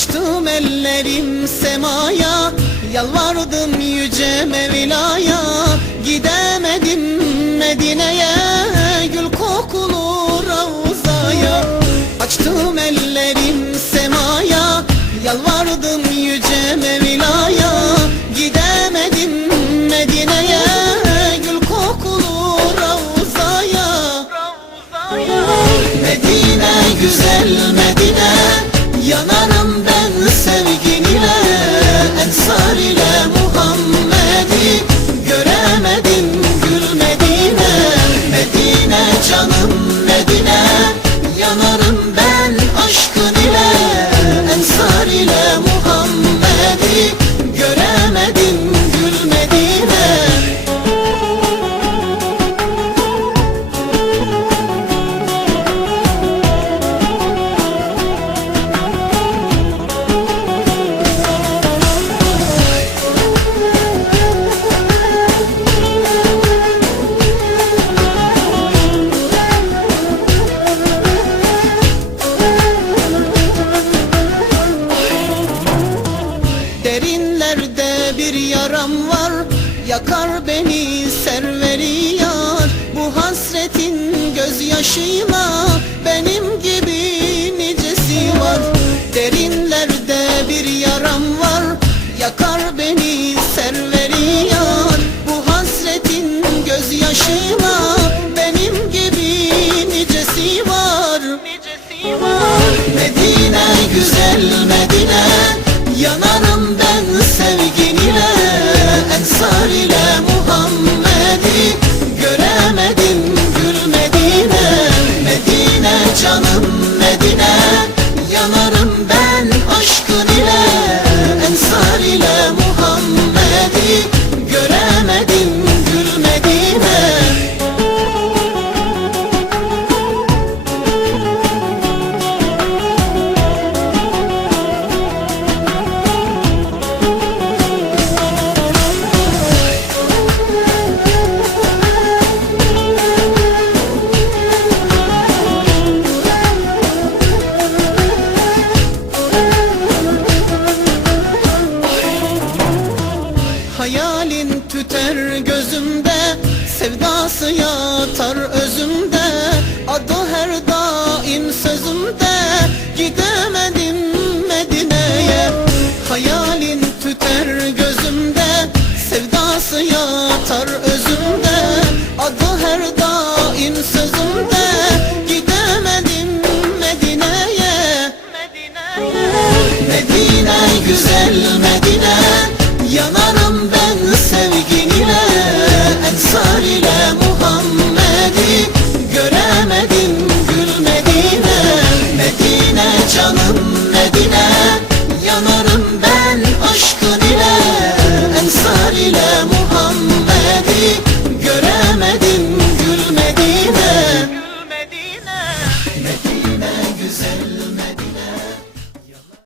Açtım ellerim semaya Yalvardım yüce Mevla'ya. Gidemedim Medine'ye Gül kokulu Ravza'ya. Açtım ellerim semaya Yalvardım yüce Mevla'ya. Gidemedim Medine'ye Gül kokulu Ravza'ya. Medine güzel Medine Yanar Derinlerde bir yaram var. Yakar beni serveri yar. Bu hasretin gözyaşıyla Benim gibi nicesi var. Derinlerde bir yaram var. Yakar beni serveri yar. Bu hasretin gözyaşıyla Benim gibi nicesi var. Medine güzel ile Muhammed'i tüter gözümde Sevdası yatar özümde. Adı her daim sözümde Gidemedim Medine'ye. Hayalin tüter gözümde Sevdası yatar özümde. Adı her daim sözümde Gidemedim Medine'ye. Medine güzel Medine. Yanarım ben sevgin ile Ensar ile